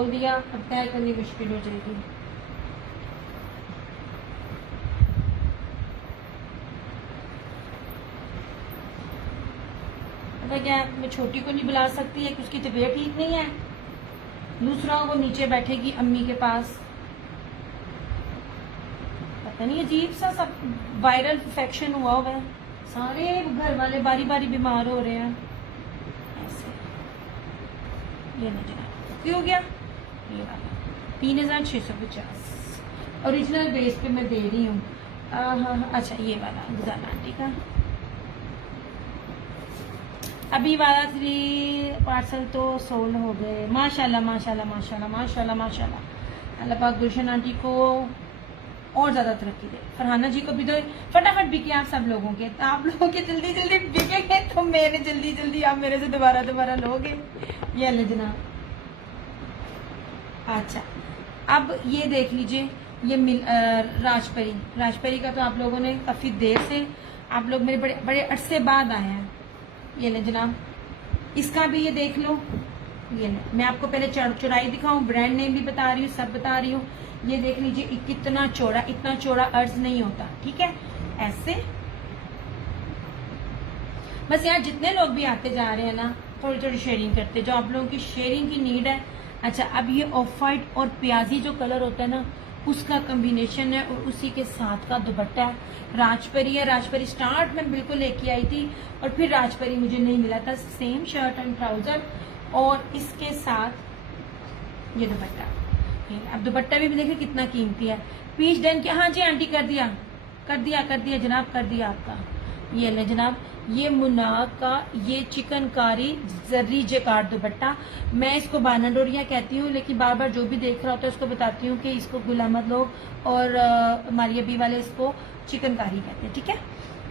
खोल दिया, अब तय करनी मुश्किल हो जाएगी। पता क्या, मैं छोटी को नहीं बुला सकती है कि उसकी तबीयत ठीक नहीं है, दूसरा वो नीचे बैठेगी अम्मी के पास। पता नहीं अजीब सा सब वायरल इन्फेक्शन हुआ हुआ है, सारे घर वाले बारी बारी बीमार हो रहे हैं ऐसे। ये नहीं जनाब, क्यों हो गया ये वाला 3650 ओरिजिनल बेस पे मैं दे रही हूँ। अच्छा ये वाला गुजारा आंटी का अभी वाला 3 पार्सल तो सोल्ड हो गए। माशाल्लाह माशाल्लाह माशाल्लाह माशाल्लाह माशाल्लाह। अल्लाह पाक गुलशन आंटी को और ज्यादा तरक्की दे, फरहाना जी को भी दो, फटाफट बिके आप सब लोगों के। तो आप लोगों के जल्दी जल्दी बिकेंगे तो मेरे जल्दी जल्दी आप मेरे से दोबारा दोबारा लोगे। ये ले जनाब। अच्छा अब ये देख लीजिए, ये राजपरी, राजपरी का तो आप लोगों ने काफी देर से, आप लोग मेरे बड़े बड़े अरसे बाद आए हैं। ये ले जनाब, इसका भी ये देख लो। ये ले, मैं आपको पहले चौड़ाई दिखाऊं, ब्रांड नेम भी बता रही हूँ, सब बता रही हूँ। ये देख लीजिए कितना चौड़ा, इतना चौड़ा अर्ज नहीं होता, ठीक है। ऐसे बस यहाँ जितने लोग भी आते जा रहे हैं ना, थोड़ी थोड़ी शेयरिंग करते, जो आप लोगों की शेयरिंग की नीड है। अच्छा अब ये ऑफ वाइट और प्याजी जो कलर होता है ना, उसका कॉम्बिनेशन है और उसी के साथ का दुपट्टा है। राजपरी है, राजपरी स्टार्ट में बिल्कुल लेके आई थी और फिर राजपरी मुझे नहीं मिला था। सेम शर्ट एंड ट्राउजर और इसके साथ ये दुपट्टा। अब दुपट्टा भी देखिए कितना कीमती है। पीच डन किया, हाँ जी आंटी कर दिया कर दिया कर दिया जनाब, कर दिया आपका। ये ले जनाब, ये मुनाक का ये चिकनकारी जर्री जेकार्ड दुपट्टा। मैं इसको बाना डोरिया कहती हूँ, लेकिन बार बार जो भी देख रहा होता है उसको बताती हूँ कि इसको गुल अहमद लोग और हमारी अभी वाले इसको चिकनकारी कहते हैं, ठीक है।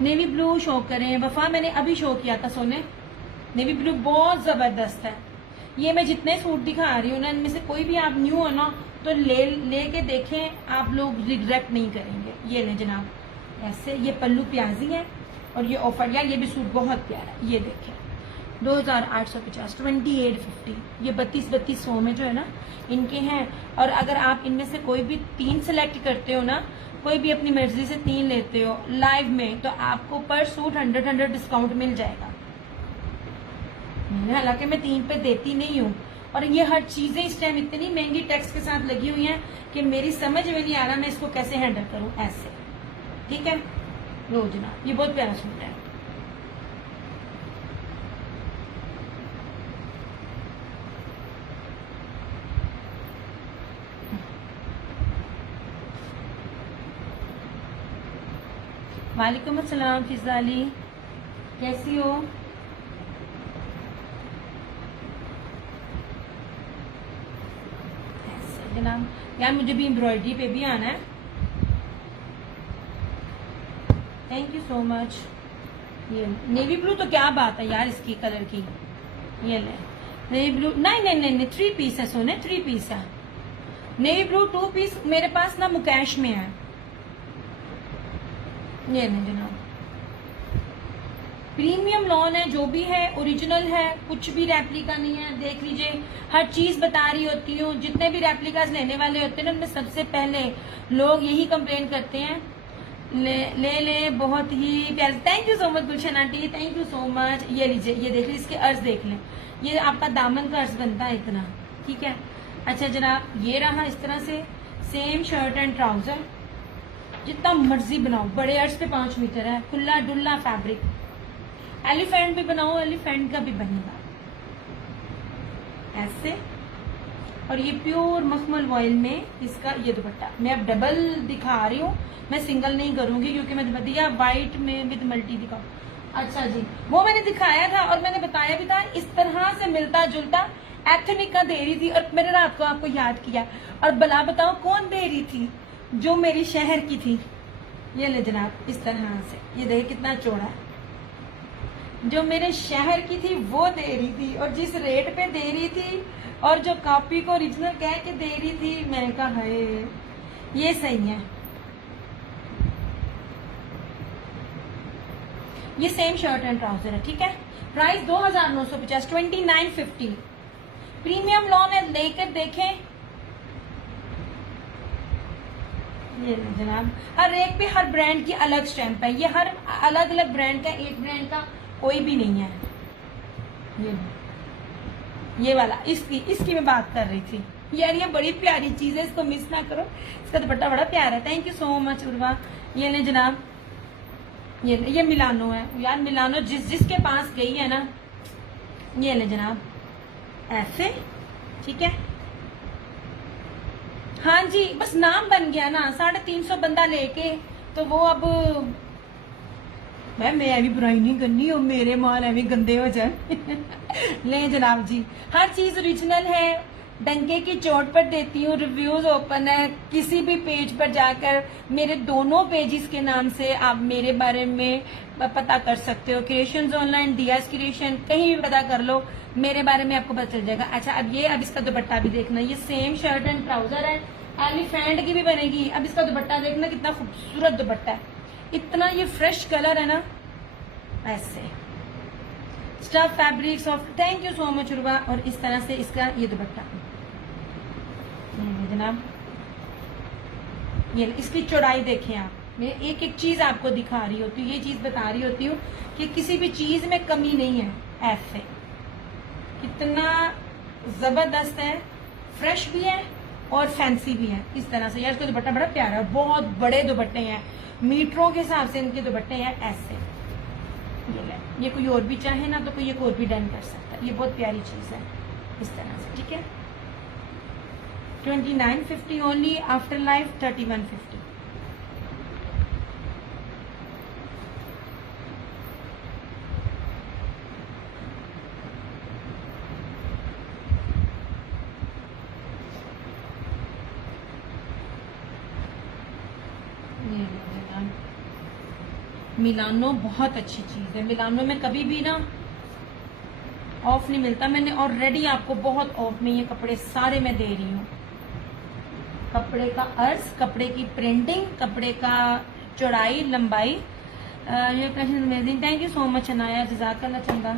नेवी ब्लू शो करें वफा, मैंने अभी शो किया था सोने। नेवी ब्लू बहुत जबरदस्त है। ये मैं जितने सूट दिखा रही हूँ ना, इनमें से कोई भी आप न्यू हो ना तो ले के देखें, आप लोग रिग्रेट नहीं करेंगे। ये ले जनाब, ऐसे ये पल्लू प्याजी है और ये ऑफर या ये भी सूट बहुत प्यारा है। ये देखें 2850 2850, ये 3200 में जो है ना इनके हैं। और अगर आप इनमें से कोई भी 3 सेलेक्ट करते हो ना, कोई भी अपनी मर्जी से 3 लेते हो लाइव में, तो आपको पर सूट 100 डिस्काउंट मिल जाएगा। हालांकि मैं 3 पे देती नहीं हूँ, और ये हर चीजें इस टाइम इतनी महंगी टैक्स के साथ लगी हुई हैं कि मेरी समझ में नहीं आ रहा मैं इसको कैसे हैंडल करूं ऐसे, ठीक है। लो जनाब, ये बहुत प्यारा सूट है। वालेकुम अस्सलाम फिजा अली, कैसी हो? जनाब यार मुझे भी एम्ब्रॉयडरी पे भी आना है। Thank you so much. ये नेवी ब्लू तो क्या बात है यार इसकी कलर की। ये ले नेवी ब्लू, नहीं नहीं नहीं नहीं 3 पीस है सोने, 3 पीस है। नेवी ब्लू 2 पीस मेरे पास ना मुकेश में है। ये नहीं जनाब, प्रीमियम लॉन है, जो भी है ओरिजिनल है, कुछ भी रेप्लिका नहीं है। देख लीजिए हर चीज बता रही होती हूँ। जितने भी रेप्लिकास लेने वाले होते हैं ना, उनमें सबसे पहले लोग यही कंप्लेन करते हैं, ले बहुत ही प्यार। Thank you so much Gulshan aunty, thank you so much. ये लीजिए, ये देख लीजिए, इसके अर्ज देख लें, ये आपका दामन का अर्ज बनता है इतना, ठीक है। अच्छा जनाब, ये रहा इस तरह से सेम शर्ट एंड ट्राउजर, जितना मर्जी बनाओ, बड़े अर्ज पे 5 मीटर है, खुला डुल्ला फैब्रिक। एलिफेंट भी बनाओ, एलिफेंट का भी बनेगा ऐसे। और ये प्योर मखमल ऑयल में इसका ये दुपट्टा। मैं अब डबल दिखा रही हूँ, मैं सिंगल नहीं करूंगी क्योंकि मैं दिया व्हाइट में विद मल्टी दिखाऊं। अच्छा जी, वो मैंने दिखाया था और मैंने बताया भी था, इस तरह से मिलता जुलता एथनिक का दे रही थी। और मैंने रात को आपको याद किया, और भला बताओ कौन दे रही थी? जो मेरी शहर की थी। ये ले जनाब, इस तरह से, ये देखिए कितना चौड़ा है। जो मेरे शहर की थी वो दे रही थी, और जिस रेट पे दे रही थी, और जो कॉपी को ओरिजिनल कह के दे रही थी, मैंने कहा है ये सही है। ये सेम शर्ट एंड ट्राउजर है, ठीक है। प्राइस 2950, 2950। प्रीमियम लॉन है, लेकर देखें। ये जनाब, हर एक पे हर ब्रांड की अलग स्टैंप है, ये हर अलग अलग ब्रांड का, एक ब्रांड का कोई भी नहीं है। ये वाला इसकी मैं बात कर रही थी यार, ये बड़ी प्यारी चीज है, इसको मिस ना करो। इसका दुपट्टा बड़ा प्यारा है। Thank you so much Urwa. ये ले जनाब, ये मिलानो है यार, मिलानो जिसके पास गई है ना, ये ले जनाब ऐसे, ठीक है। हाँ जी, बस नाम बन गया ना, 350 बंदा लेके, तो वो अब मैं भी बुराई नहीं करनी और मेरे माल ऐवी गंदे हो जाए। ले जनाब जी, हर चीज ओरिजिनल है, डंके की चोट पर देती हूँ, रिव्यूज ओपन है, किसी भी पेज पर जाकर मेरे दोनों पेजेस के नाम से आप मेरे बारे में पता कर सकते हो। क्रिएशंस ऑनलाइन, डियाज क्रिएशन, कहीं भी पता कर लो, मेरे बारे में आपको पता चल जाएगा। अच्छा, अब इसका दुपट्टा भी देखना, ये सेम शर्ट एंड ट्राउजर है, एलिफेंट की भी बनेगी। अब इसका दुपट्टा देखना, कितना खूबसूरत दुपट्टा है, इतना ये फ्रेश कलर है ना, ऐसे stuff fabric soft. Thank you so much Urwa. और इस तरह से इसका ये दुपट्टा जनाब, ये इसकी चौड़ाई देखें आप, मैं एक एक चीज आपको दिखा रही होती हूँ, ये चीज बता रही होती हूँ कि किसी भी चीज में कमी नहीं है। ऐसे कितना जबरदस्त है, फ्रेश भी है और फैंसी भी है। इस तरह से यार, इसका दुपट्टा बड़ा प्यारा है, बहुत बड़े दुपट्टे हैं, मीटरों के हिसाब से इनके दुपट्टे हैं। ऐसे ये कोई और भी चाहे ना तो कोई एक और भी डन कर सकता है, ये बहुत प्यारी चीज है। इस तरह से, ठीक है। 2950 ओनली, आफ्टर लाइफ 3150। मिलानो बहुत अच्छी चीज है, मिलानो में कभी भी ना ऑफ नहीं मिलता। मैंने ऑलरेडी आपको बहुत ऑफ में ये कपड़े सारे मैं दे रही हूँ। कपड़े का अर्ज, कपड़े की प्रिंटिंग, कपड़े का चौड़ाई, लंबाई। ये collection amazing, thank you so much Anaya, जज़ाकल्लाह चंदा।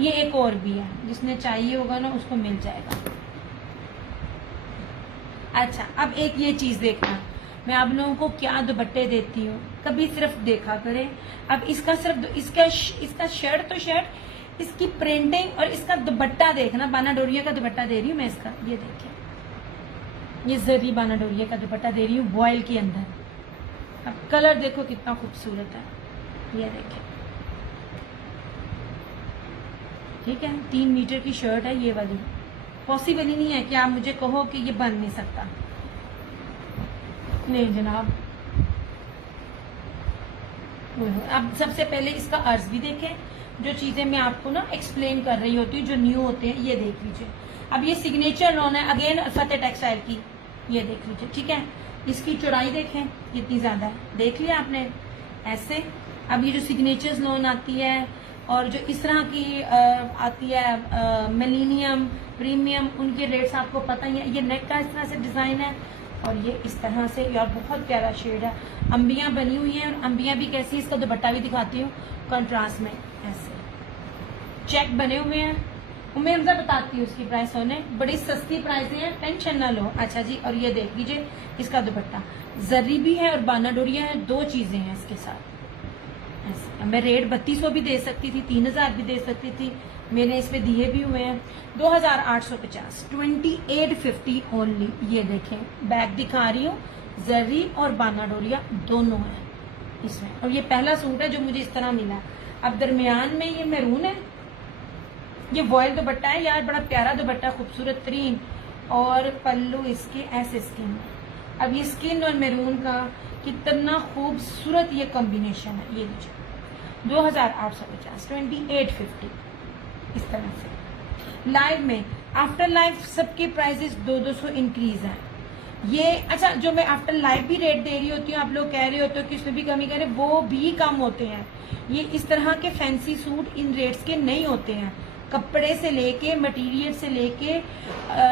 ये एक और भी है, जिसने चाहिए होगा ना उसको मिल जाएगा। अच्छा, अब एक ये चीज देखना, मैं आप लोगों को क्या दुपट्टे देती हूँ, कभी सिर्फ देखा करें। अब इसका सिर्फ इसका शर्ट तो शर्ट, इसकी प्रिंटिंग और इसका दुपट्टा देखना। बाना डोरिया का दुपट्टा दे रही हूँ मैं इसका, ये देखिए, ये जरी बाना डोरिया का दुपट्टा दे रही हूँ वॉयल के अंदर। अब कलर देखो कितना खूबसूरत है, ये देखिए, ठीक है। 3 मीटर की शर्ट है ये वाली, पॉसिबल ही नहीं है कि आप मुझे कहो कि ये बन नहीं सकता। नहीं जनाब, अब सबसे पहले इसका अर्ज भी देखें। जो चीजें मैं आपको ना एक्सप्लेन कर रही होती हूँ, जो न्यू होते हैं, ये देख लीजिए। अब ये सिग्नेचर लॉन है, अगेन फतेह टेक्सटाइल की, ये देख लीजिए, ठीक है। इसकी चौड़ाई देखें कितनी ज्यादा है, देख लिया आपने, ऐसे। अब ये जो सिग्नेचर लॉन आती है और जो इस तरह की आती है मिलेनियम, प्रीमियम, उनके रेट्स आपको पता ही है। ये नेक का इस तरह से डिजाइन है और ये इस तरह से, यार बहुत प्यारा शेड है। अंबियां बनी हुई हैं, और अंबियां भी कैसी, इसका दुपट्टा भी दिखाती हूँ कंट्रास्ट में, ऐसे चेक बने हुए हैं। मैं हमजा बताती हूँ उसकी प्राइस, होने बड़ी सस्ती प्राइस है, टेंशन ना लो। अच्छा जी, और ये देख लीजिए इसका दुपट्टा, जरी भी है और बाना डोरिया है, 2 चीजें हैं इसके साथ। ऐसे मैं रेट 3200 भी दे सकती थी, 3000 भी दे सकती थी, मैंने इस पे दिए भी हुए हैं। 2850, 2850 ओनली। ये देखें, बैग दिखा रही हूँ, जरी और बाना डोरिया दोनों है इसमें। और ये पहला सूट है जो मुझे इस तरह मिला। अब दरमियान में ये मैरून है, ये वॉयल दुपट्टा है यार, बड़ा प्यारा दुपट्टा, खूबसूरत तरीन, और पल्लू इसके ऐसे स्किन। अब ये स्किन और मैरून का कितना खूबसूरत ये कॉम्बिनेशन है, ये लीजिए 2850, 2850 इस तरह से। लाइव में, आफ्टर लाइव सबके प्राइसेस 200 इंक्रीज हैं। ये अच्छा, जो मैं आफ्टर लाइव भी रेट दे रही होती हूँ, आप लोग कह रहे होते हो कि उसमें भी कमी करें, वो भी कम होते हैं। ये इस तरह के फैंसी सूट इन रेट्स के नहीं होते हैं। कपड़े से लेके, मटेरियल से लेके,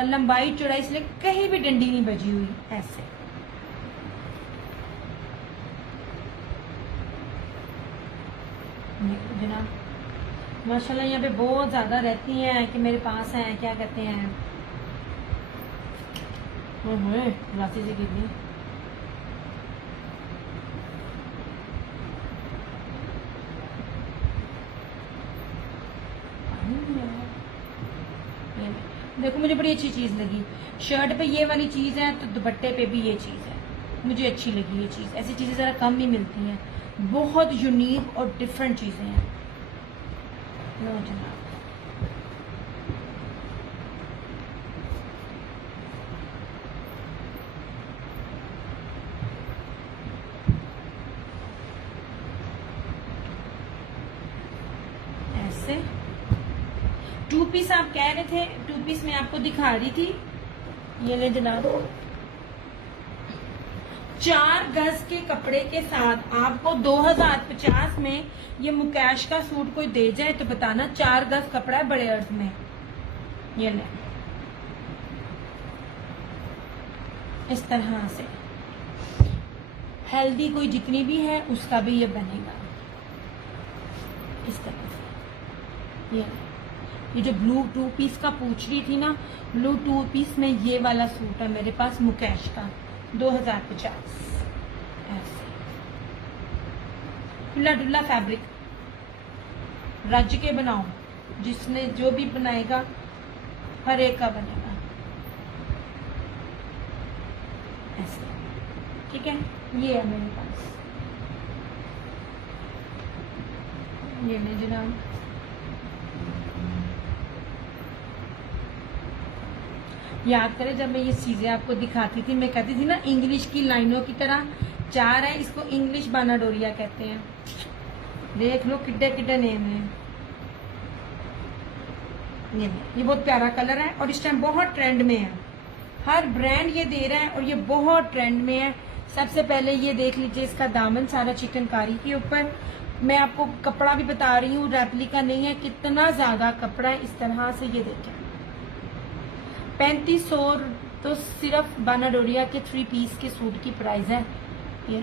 लंबाई चौड़ाई से लेके, कहीं भी डंडी नहीं बजी हुई। ऐसे जनाब माशाल्लाह यहाँ पे बहुत ज़्यादा रहती हैं कि मेरे पास हैं, क्या कहते हैं, राशि से कितनी देखो, मुझे बड़ी अच्छी चीज़ लगी। शर्ट पे ये वाली चीज़ है तो दुपट्टे पे भी ये चीज़ है, मुझे अच्छी लगी ये चीज़। ऐसी चीज़ें ज़रा कम ही मिलती हैं, बहुत यूनिक और डिफरेंट चीज़ें हैं। लो जनाब, ऐसे 2 पीस आप कह रहे थे, 2 पीस मैं आपको दिखा रही थी। ये ले जनाब, 4 गज के कपड़े के साथ आपको 2050 में ये मुकेश का सूट कोई दे जाए तो बताना। 4 गज कपड़ा है बड़े अर्ज में। ये ले, इस तरह से हेल्दी कोई जितनी भी है उसका भी ये बनेगा इस तरह से। ये जो ब्लू 2 पीस का पूछ रही थी ना, ब्लू 2 पीस में ये वाला सूट है मेरे पास मुकेश का 2050। ऐसे खुला डुल्ला फैब्रिक, रज के बनाओ, जिसने जो भी बनाएगा हर एक का बनेगा ऐसे, ठीक है। ये है मेरे पास, ये ले जनाब। याद करें जब मैं ये चीजें आपको दिखाती थी, मैं कहती थी ना इंग्लिश की लाइनों की तरह 4 है, इसको इंग्लिश बानाडोरिया कहते हैं। देख लो किड्डे किड्डे नेम है। ये बहुत प्यारा कलर है और इस टाइम बहुत ट्रेंड में है, हर ब्रांड ये दे रहा है और ये बहुत ट्रेंड में है। सबसे पहले ये देख लीजिए, इसका दामन सारा चिकनकारी के ऊपर। मैं आपको कपड़ा भी बता रही हूँ, रेप्लिका नहीं है, कितना ज्यादा कपड़ा है। इस तरह से ये देखें, 3500 तो सिर्फ बानाडोरिया के 3 पीस के सूट की प्राइस है। ये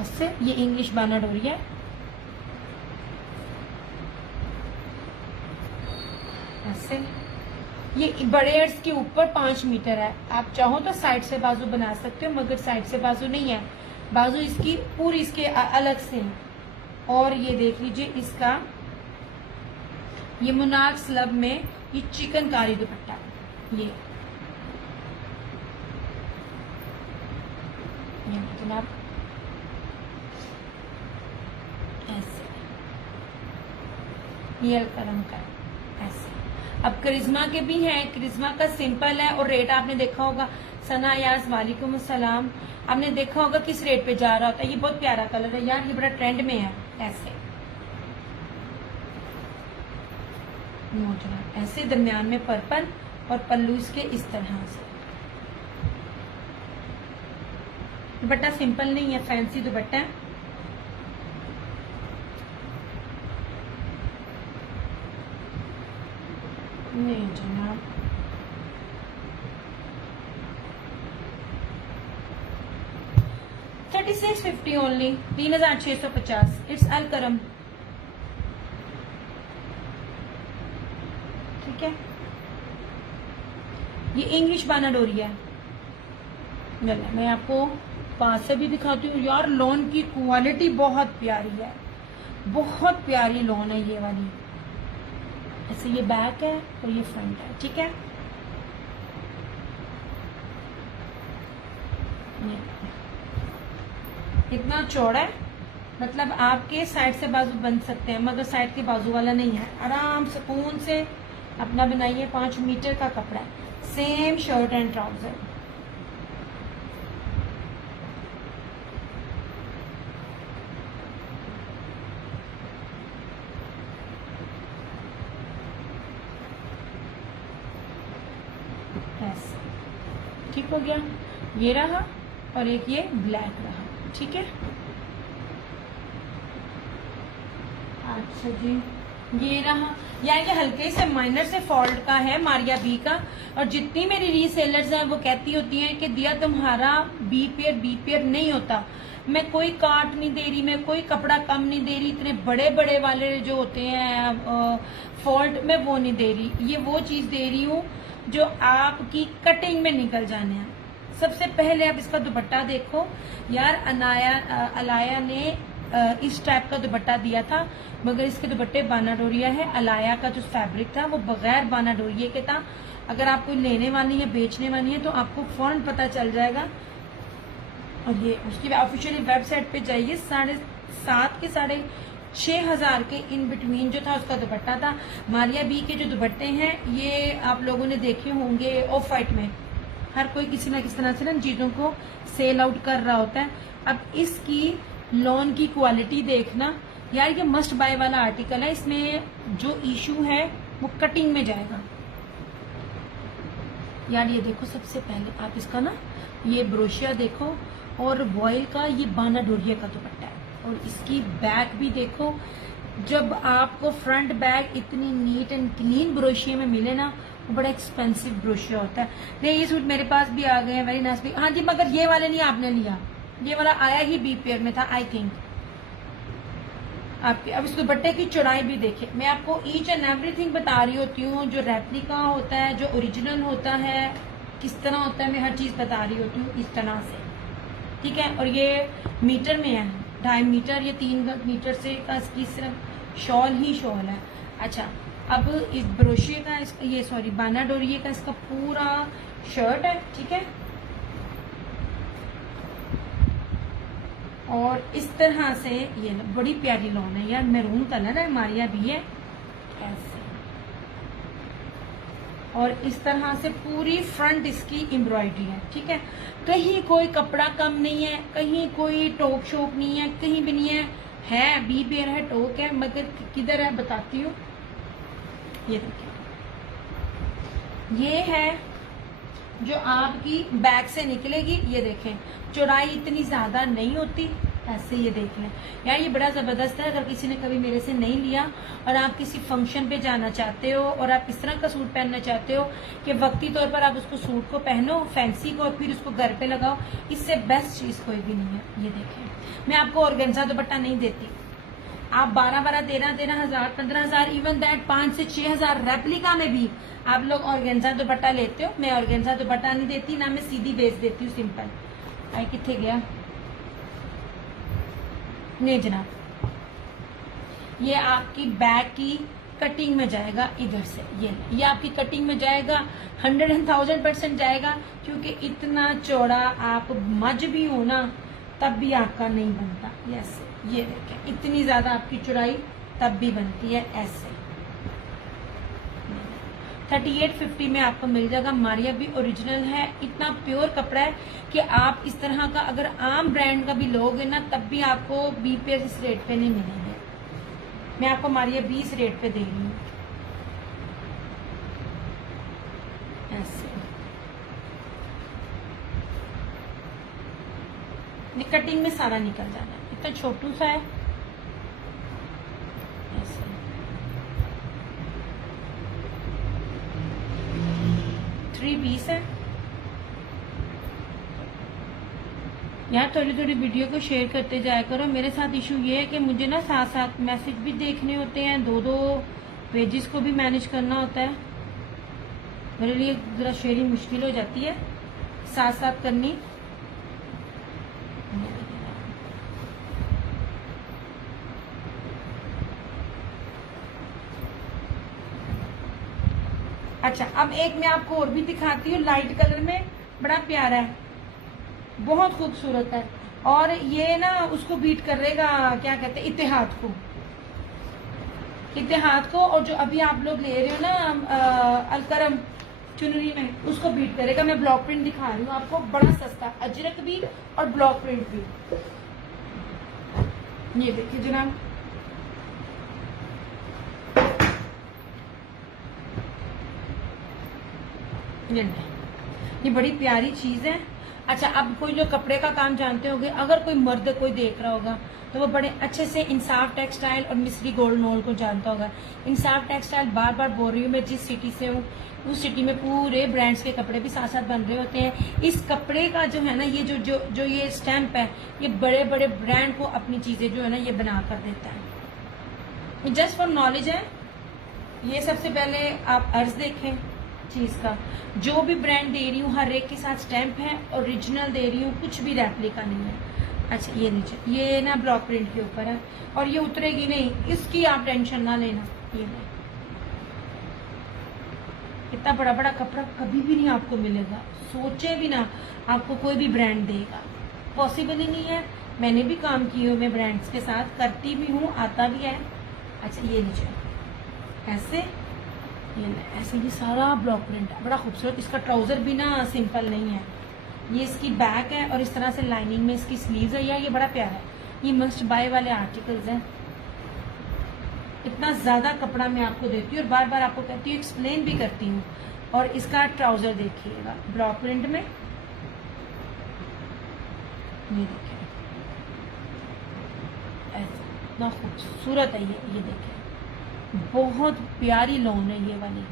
ऐसे, ये इंग्लिश बानाडोरिया ऐसे। ये बड़े अर्ज के ऊपर 5 मीटर है। आप चाहो तो साइड से बाजू बना सकते हो, मगर साइड से बाजू नहीं है, बाजू इसकी पूरी इसके अलग से है। और ये देख लीजिए इसका, ये मुनाक स्लब में ये चिकनकारी दुपट्टा, ये जनाब ऐसे, ये अलकरम का ऐसे। अब करिश्मा के भी हैं, करिश्मा का सिंपल है और रेट आपने देखा होगा। सना यास वालेकुम अस्सलाम, आपने देखा होगा किस रेट पे जा रहा होता है। ये बहुत प्यारा कलर है यार, ये बड़ा ट्रेंड में है। ऐसे ऐसे दरमियान में पर्पल और पल्लू इसके इस तरह से। दुपट्टा सिंपल नहीं है, फैंसी दुपट्टा है। नहीं जनाब, $3650 ओनली, 3650। इट्स अलकरम, ठीक है। ये इंग्लिश बानाडोरिया है। मैं आपको पास से भी दिखाती हूँ यार। लॉन की क्वालिटी बहुत प्यारी है, बहुत प्यारी लॉन है ये वाली। ऐसे ये बैक है और ये फ्रंट है, ठीक है। इतना चौड़ा है, मतलब आपके साइड से बाजू बन सकते हैं, मगर साइड के बाजू वाला नहीं है। आराम सुकून से अपना बनाइए। 5 मीटर का कपड़ा है, सेम शर्ट एंड ट्राउजर। ठीक हो गया, ये रहा और एक ये ब्लैक रहा, ठीक है। अच्छा जी, ये रहा, यार ये हल्के से माइनर से फॉल्ट का है मारिया बी का। और जितनी मेरी रीसेलर्स हैं वो कहती होती हैं कि दिया तुम्हारा बी पेयर नहीं होता। मैं कोई काट नहीं दे रही, मैं कोई कपड़ा कम नहीं दे रही, इतने बड़े बड़े वाले जो होते हैं फॉल्ट में वो नहीं दे रही। ये वो चीज दे रही हूँ जो आपकी कटिंग में निकल जाने हैं। सबसे पहले आप इसका दुपट्टा देखो यार, अलाया ने इस टाइप का दुपट्टा दिया था, मगर इसके दुपट्टे बाना डोरिया है। अलाया का जो फैब्रिक था वो बगैर बाना डोरिये के था। अगर आप कोई लेने वाली है, बेचने वाली है, तो आपको फौरन पता चल जाएगा। और ये उसकी ऑफिशियली वेबसाइट पे जाइए, 7,500 के 6,500 के इन बिटवीन जो था उसका दुपट्टा था। मारिया बी के जो दुपट्टे हैं ये आप लोगों ने देखे होंगे ऑफ वाइट में। हर कोई किसी ना किसी तरह से ना चीजों को सेल आउट कर रहा होता है। अब इसकी लॉन की क्वालिटी देखना यार, ये मस्ट बाय वाला आर्टिकल है। इसमें जो इशू है वो कटिंग में जाएगा यार। ये देखो, सबसे पहले आप इसका ना ये ब्रोशिया देखो, और वॉयल का ये बाना डोरिया का दुपट्टा है। और इसकी बैक भी देखो, जब आपको फ्रंट बैक इतनी नीट एंड क्लीन ब्रोशिया में मिले ना, वो बड़ा एक्सपेंसिव ब्रोशिया होता है। ये सूट मेरे पास भी आ गए हैं, वेरी नाइस। हाँ जी, मगर ये वाले नहीं आपने लिया, ये वाला आया ही बी पेयर में था आई थिंक आपके। अब इस दुपट्टे की चौड़ाई भी देखिए, मैं आपको ईच एंड एवरीथिंग बता रही होती हूँ। जो रेप्लिका होता है, जो ओरिजिनल होता है, किस तरह होता है, मैं हर चीज बता रही होती हूँ इस तरह से, ठीक है। और ये मीटर में है, 2.5 मीटर, ये 3 मीटर से का इसकी सिर्फ शॉल ही शॉल है। अच्छा, अब इस ब्रोशिये का ये सॉरी बाना डोरिये का इसका पूरा शर्ट है, ठीक है। और इस तरह से ये बड़ी प्यारी लॉन है यार, मैरून कलर है, मारिया भी है ऐसे। और इस तरह से पूरी फ्रंट इसकी एम्ब्रॉयडरी है, ठीक है। कहीं कोई कपड़ा कम नहीं है, कहीं कोई टोक शोक नहीं है, कहीं भी नहीं है बी पेयर है, टोक है, मगर किधर है बताती हूँ। ये देखिए, ये है जो आपकी बैक से निकलेगी। ये देखें, चौड़ाई इतनी ज्यादा नहीं होती, ऐसे ये देख लें यार, ये बड़ा जबरदस्त है। अगर किसी ने कभी मेरे से नहीं लिया और आप किसी फंक्शन पे जाना चाहते हो और आप इस तरह का सूट पहनना चाहते हो कि वक्ती तौर पर आप उसको सूट को पहनो फैंसी को, और फिर उसको घर पे लगाओ, इससे बेस्ट चीज कोई भी नहीं है। ये देखें, मैं आपको ऑर्गेन्जा दुपट्टा नहीं देती, आप 12-12, 13-13 हजार, 15 हजार, इवन दैट 5 से 6 हजार रेप्लिका में भी आप लोग ऑर्गेन्जा दुपट्टा लेते हो। मैं ऑर्गेन्जा दुपट्टा नहीं देती, ना मैं सीधी बेच देती हूँ सिंपल। आई किथे गया, नहीं जनाब, ये आपकी बैक की कटिंग में जाएगा इधर से। ये आपकी कटिंग में जाएगा, 100% जाएगा, क्योंकि इतना चौड़ा आप मज भी हो ना तब भी आपका नहीं बनता। यस, ये देखें, इतनी ज्यादा आपकी चौड़ाई तब भी बनती है ऐसे। 3850 में आपको मिल जाएगा। मारिया भी ओरिजिनल है, इतना प्योर कपड़ा है कि आप इस तरह का अगर आम ब्रांड का भी लोगे ना तब भी आपको बी पेयर इस रेट पे नहीं मिलेंगे। मैं आपको मारिया 20 रेट पे दे रही हूँ ऐसे। कटिंग में सारा निकल जाना है, इतना छोटू सा है ऐसे। थ्री पीस है यार। थोड़ी थोड़ी वीडियो को शेयर करते जाया करो। मेरे साथ इशू ये है कि मुझे ना साथ साथ मैसेज भी देखने होते हैं, 2-2 पेजेस को भी मैनेज करना होता है। मेरे लिए जरा शेयरिंग मुश्किल हो जाती है साथ साथ करनी। अच्छा, अब एक मैं आपको और भी दिखाती हूँ, लाइट कलर में, बड़ा प्यारा है, बहुत खूबसूरत है। और ये ना उसको बीट करेगा, क्या कहते हैं, इत्तेहाद को। और जो अभी आप लोग ले रहे हो ना अलकरम चुनरी में, उसको बीट करेगा। मैं ब्लॉक प्रिंट दिखा रही हूँ आपको, बड़ा सस्ता, अजरक भी और ब्लॉक प्रिंट भी। ये देखिए जनाब, ये बड़ी प्यारी चीज है। अच्छा, अब कोई जो कपड़े का काम जानते होंगे, अगर कोई मर्द कोई देख रहा होगा तो वो बड़े अच्छे से इंसाफ टेक्सटाइल और मिस्री गोल्ड नॉल को जानता होगा। इंसाफ टेक्सटाइल, बार बार बोल रही हूँ, मैं जिस सिटी से हूँ उस सिटी में पूरे ब्रांड्स के कपड़े भी साथ साथ बन रहे होते हैं। इस कपड़े का जो है ना, ये जो ये स्टैंप है, ये बड़े बड़े ब्रांड को अपनी चीजें जो है ना ये बना कर देता है। जस्ट फॉर नॉलेज है। ये सबसे पहले आप अर्ज देखें चीज का, जो भी ब्रांड दे रही हूँ हर एक के साथ स्टैंप है, ओरिजिनल दे रही हूँ, कुछ भी रेप्लिका नहीं है। अच्छा, ये नीचे ये ना ब्लॉक प्रिंट के ऊपर है और ये उतरेगी नहीं, इसकी आप टेंशन ना लेना। ये नहीं, इतना बड़ा बड़ा कपड़ा कभी भी नहीं आपको मिलेगा, सोचे भी ना आपको कोई भी ब्रांड देगा, पॉसिबल ही नहीं है। मैंने भी काम किए हुए ब्रांड्स के साथ, करती भी हूँ, आता भी है। अच्छा, ये नीचे ऐसे, ये ऐसे, ये सारा ब्लॉक प्रिंट है, बड़ा खूबसूरत। इसका ट्राउजर भी ना सिंपल नहीं है, ये इसकी बैक है और इस तरह से लाइनिंग में इसकी स्लीव्स है। यार ये बड़ा प्यारा है, ये मस्ट बाय वाले आर्टिकल्स हैं। इतना ज्यादा कपड़ा मैं आपको देती हूँ और बार बार आपको कहती हूँ, एक्सप्लेन भी करती हूँ। और इसका ट्राउजर देखिएगा ब्लॉक प्रिंट में, ये देखिए इतना खूबसूरत है ये देखिए, बहुत प्यारी लॉन है ये वाली।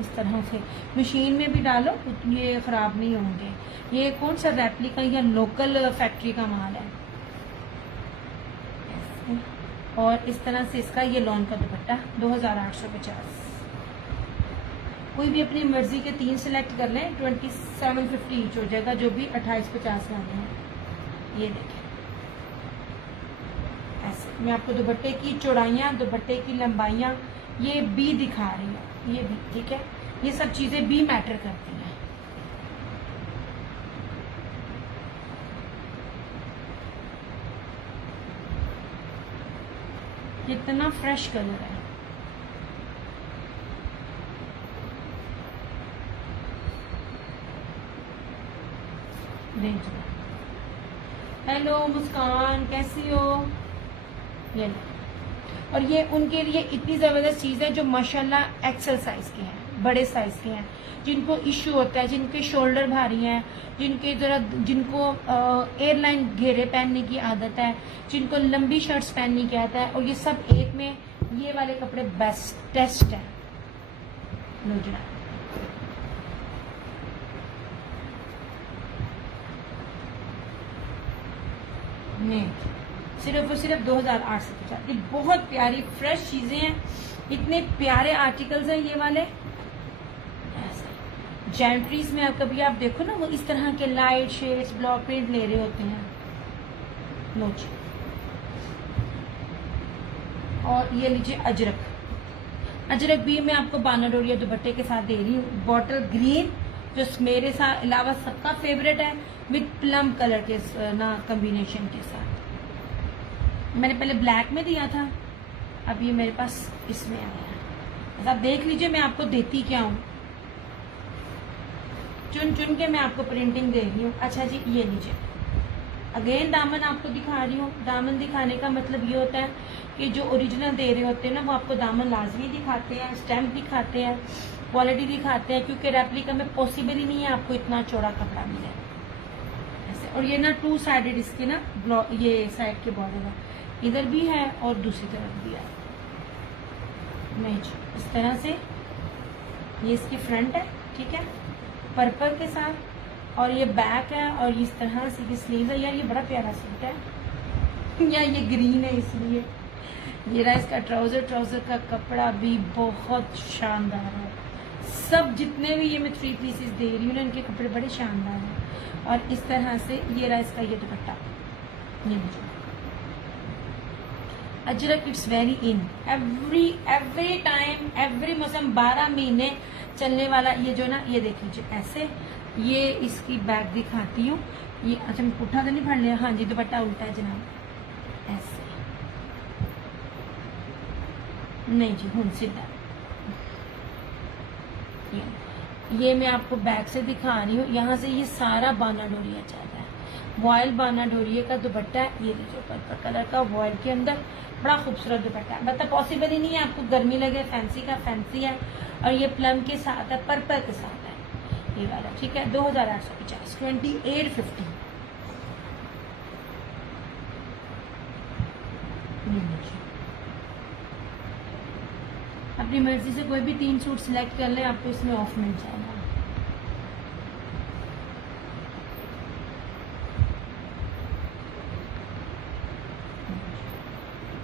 इस तरह से मशीन में भी डालो, ये खराब नहीं होंगे। ये कौन सा रेप्लिका या लोकल फैक्ट्री का माल है। और इस तरह से इसका ये लॉन का दुपट्टा 2850। कोई भी अपनी मर्जी के 3 सिलेक्ट कर लें, 2750 ईच हो जाएगा, जो भी 2850 वाले हैं। ये देखें ऐसे मैं आपको दुपट्टे की चौड़ाइयाँ, दुपट्टे की लंबाइयाँ ये भी दिखा रही हूँ, ये भी ठीक है। ये सब चीजें भी मैटर करती हैं। कितना फ्रेश कलर है, देख लो। हेलो मुस्कान, कैसी हो? ये और ये उनके लिए इतनी जबरदस्त चीज है जो माशाल्लाह एक्सेल साइज की है, बड़े साइज की हैं, जिनको इश्यू होता है, जिनके शोल्डर भारी हैं, जिनको एयरलाइन घेरे पहनने की आदत है, जिनको लंबी शर्ट्स पहनने की आदत है, और ये सब एक में, ये वाले कपड़े बेस्ट टेस्ट है। लो जरा, सिर्फ और सिर्फ 2850। ये बहुत प्यारी फ्रेश चीजें हैं, इतने प्यारे आर्टिकल्स हैं ये वाले। जेंट्रीज में आप कभी आप देखो ना, वो इस तरह के लाइट शेड्स ब्लॉक प्रिंट ले रहे होते हैं। लो जी, और ये लीजिए अजरक। अजरक भी मैं आपको बाना डोरिया दुपट्टे के साथ दे रही हूँ। बॉटल ग्रीन जो मेरे साथ अलावा सबका फेवरेट है, विद प्लम कलर के ना कॉम्बिनेशन के साथ। मैंने पहले ब्लैक में दिया था, अब ये मेरे पास इसमें आया। आप देख लीजिए मैं आपको देती क्या हूँ, चुन चुन के मैं आपको प्रिंटिंग दे रही हूँ। अच्छा जी, ये लीजिए अगेन दामन आपको दिखा रही हूँ। दामन दिखाने का मतलब ये होता है कि जो ओरिजिनल दे रहे होते हैं ना, वो आपको दामन लाजमी दिखाते हैं, स्टैम्प दिखाते हैं, क्वालिटी दिखाते हैं, क्योंकि रेप्लिका में पॉसिबल ही नहीं है आपको इतना चौड़ा कपड़ा मिले ऐसे। और ये ना 2 साइडेड इसके ना ये साइड के बॉर्डर है, इधर भी है और दूसरी तरफ भी है। नहीं, इस तरह से ये इसकी फ्रंट है, ठीक है, पर्पल के साथ, और ये बैक है, और इस तरह से ये स्लीव है। यार ये बड़ा प्यारा सूट है या ये ग्रीन है इसलिए। ये रहा इसका ट्राउजर। ट्राउजर का कपड़ा भी बहुत शानदार है। सब जितने भी ये मैं 3 पीसेस दे रही हूँ ना, इनके कपड़े बड़े शानदार हैं। और इस तरह से ये रहा इसका ये दुपट्टा। ये Ajrak it's very in every time, every मौसम, 12 महीने चलने वाला ये जो ना, ये देख लीजिए ऐसे। ये इसकी बैक दिखाती हूँ। ये अच्छा मैं पुट्ठा तो नहीं फाड़ लिया, हाँ जी दुपट्टा उल्टा है जनाब, ऐसे नहीं जी, हूँ सीधा। ये मैं आपको बैक से दिखा रही हूँ। यहाँ से ये सारा बाना डोरिया चल रहा है, वॉयल बाना डोरिये का दुपट्टा है। ये देखिए पर्पल कलर का वॉयल के अंदर बड़ा खूबसूरत दुपट्टा है। मतलब पॉसिबल ही नहीं है आपको गर्मी लगे, फैंसी का फैंसी है। और ये प्लम के साथ है, पर्पल के साथ है। ये वाला, ठीक है, 2850, 2850। अपनी मर्जी से कोई भी 3 सूट सिलेक्ट कर ले, आपको इसमें ऑफ मिल जाएगा।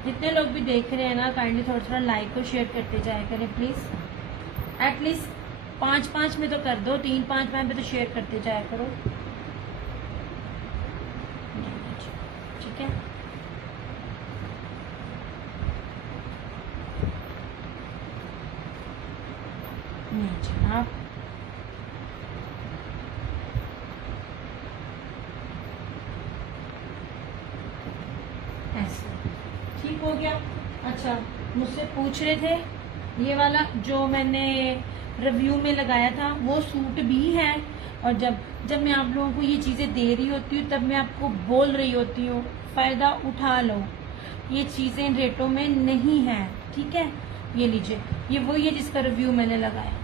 जितने लोग भी देख रहे हैं ना, काइंडली थोड़ा थोड़ा लाइक और शेयर करते जाया करें प्लीज। एटलीस्ट 5-5 में तो कर दो, 3-5 में तो शेयर करते जाया करो, ठीक है। जनाब ऐसे ठीक हो गया। अच्छा, मुझसे पूछ रहे थे ये वाला जो मैंने रिव्यू में लगाया था वो सूट भी है, और जब मैं आप लोगों को ये चीजें दे रही होती हूँ तब मैं आपको बोल रही होती हूँ फायदा उठा लो, ये चीजें रेटों में नहीं है, ठीक है। ये लीजिए, ये वही है जिसका रिव्यू मैंने लगाया था।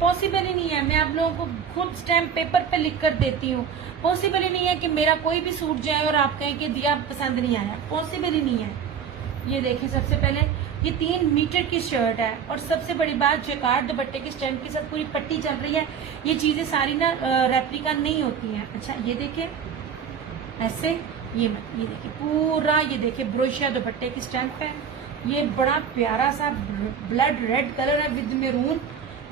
पॉसिबल ही नहीं है, मैं आप लोगों को खुद स्टैम्प पेपर पे लिख कर देती हूँ, पॉसिबल ही नहीं है कि मेरा कोई भी सूट जाए और आप कहें कि दिया पसंद नहीं आया, पॉसिबल ही नहीं है। ये देखिए, सबसे पहले ये 3 मीटर की शर्ट है, और सबसे बड़ी बात जैकार्ड दुपट्टे की स्टैम्प के साथ पूरी पट्टी चल रही है। ये चीजें सारी ना रेप्लिका नहीं होती हैं। अच्छा, ये देखिए ऐसे, ये देखिए पूरा, ये देखिए ब्रोशिया दुपट्टे की स्टैम्प है। ये बड़ा प्यारा सा ब्लड रेड कलर है विद मैरून।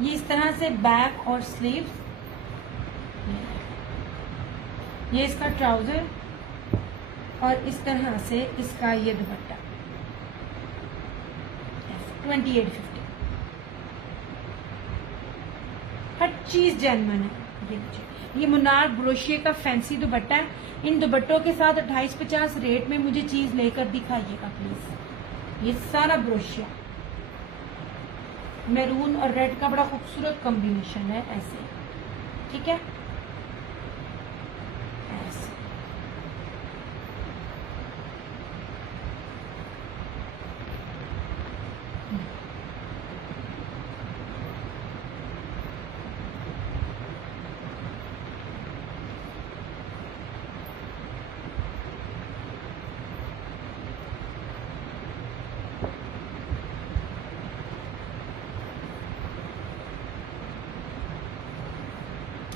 ये इस तरह से बैक और स्लीव्स, ये इसका ट्राउजर, और इस तरह से इसका ये दुपट्टा 2850। हर चीज जेन्युइन है। ये मुनार ब्रोशिये का फैंसी दुपट्टा है। इन दुपट्टों के साथ 2850 रेट में मुझे चीज लेकर दिखाइएगा प्लीज। ये सारा ब्रोशिया, मैरून और रेड का बड़ा खूबसूरत कॉम्बिनेशन है, ऐसे, ठीक है, ऐसे।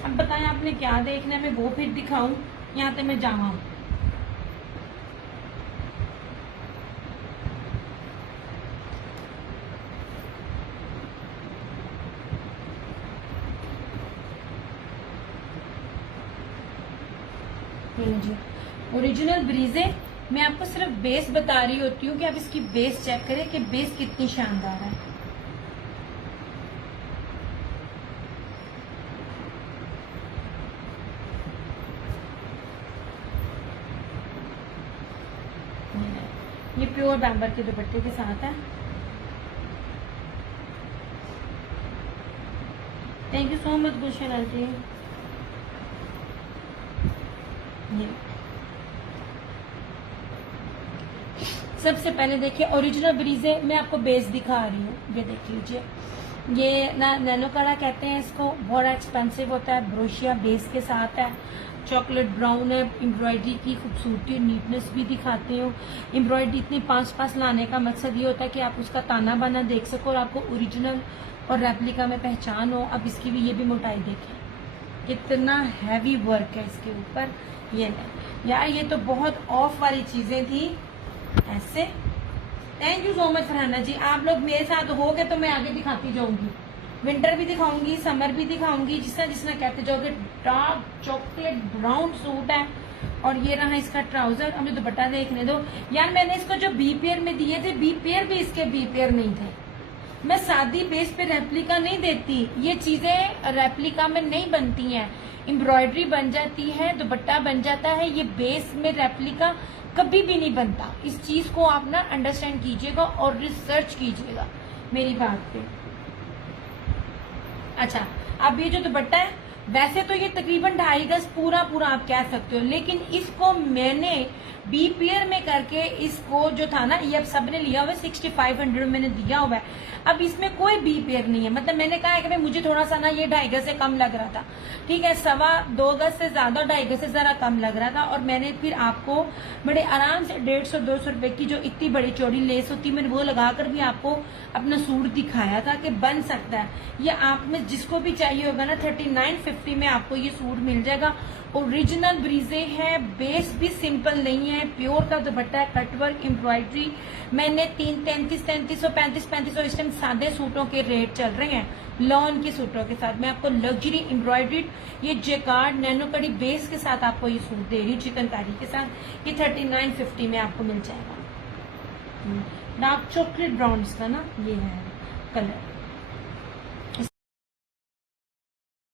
अब बताएं आपने क्या देखना है, मैं वो फिर दिखाऊं, यहाँ पे मैं जावा। ओरिजिनल ब्रीजे, मैं आपको सिर्फ बेस बता रही होती हूँ कि आप इसकी बेस चेक करें कि बेस कितनी शानदार है। ये प्योर बैम्बर के दुपट्टे के साथ है। Thank you so much Gulshan aunty. सबसे पहले देखिए ओरिजिनल ब्रीजे, मैं आपको बेस दिखा रही हूँ, ये देख लीजिए। ये ना नैनो कड़ा कहते हैं इसको, बहुत एक्सपेंसिव होता है, ब्रोशिया बेस के साथ है, चॉकलेट ब्राउन है, एम्ब्रॉयडरी की खूबसूरती और नीटनेस भी दिखाती हूँ। एम्ब्रॉयडरी इतनी पास लाने का मकसद ये होता है कि आप उसका ताना बाना देख सको और आपको ओरिजिनल और रेप्लिका में पहचान हो। अब इसकी भी, ये भी मोटाई देखें, कितना हैवी वर्क है इसके ऊपर। ये नहीं यार, ये तो बहुत ऑफ वाली चीजें थी, ऐसे। Thank you so much Farhana ji, आप लोग मेरे साथ हो गए तो मैं आगे दिखाती जाऊंगी, विंटर भी दिखाऊंगी, समर भी दिखाऊंगी, जिसना कहते जाओगे। डार्क चॉकलेट ब्राउन सूट है, और ये रहा इसका ट्राउजर। हमें दुपट्टा देखने दो यार, मैंने इसको जो बी पेयर में दिए थे, बी पेयर भी इसके बी पेयर नहीं थे। मैं सादी बेस पे रेप्लिका नहीं देती, ये चीजें रेप्लिका में नहीं बनती हैं। एम्ब्रॉयडरी बन जाती है, दुपट्टा बन जाता है, ये बेस में रेप्लिका कभी भी नहीं बनता। इस चीज को आप ना अंडरस्टैंड कीजिएगा और रिसर्च कीजिएगा मेरी बात पे। अच्छा, अब ये जो दुपट्टा है वैसे तो ये तकरीबन 2.5 गज पूरा आप कह सकते हो, लेकिन इसको मैंने बी पेयर में करके इसको जो था ना, ये अब सबने लिया हुआ है 6500 मैंने दिया हुआ है। अब इसमें कोई बी पेयर नहीं है, मतलब मैंने कहा है कि भाई मुझे थोड़ा सा ना ये 2.5 गज से कम लग रहा था, ठीक है, 2.25 गज से ज्यादा 2.5 गज से जरा कम लग रहा था, और मैंने फिर आपको बड़े आराम से 150-200 रुपए की जो इतनी बड़ी चौड़ी लेस होती है मैंने वो लगाकर भी आपको अपना सूट दिखाया था कि बन सकता है। ये आप में जिसको भी चाहिए होगा ना 3950 में आपको ये सूट मिल जाएगा। ओरिजिनल ब्रीजे है, बेस भी सिंपल नहीं है, प्योर का दुपट्टा है, कटवर्क एम्ब्रॉयडरी। मैंने 3300 इस टाइम सादे सूटों के रेट चल रहे हैं लॉन के सूटों के साथ। मैं आपको लग्जरी एम्ब्रॉयडरीड ये जेकार्ड नैनो कड़ी बेस के साथ आपको ये सूट दे रही हूँ चिकनकारी के साथ। ये 3950 में आपको मिल जाएगा। डार्क चॉकलेट ब्राउन का ना ये है कलर।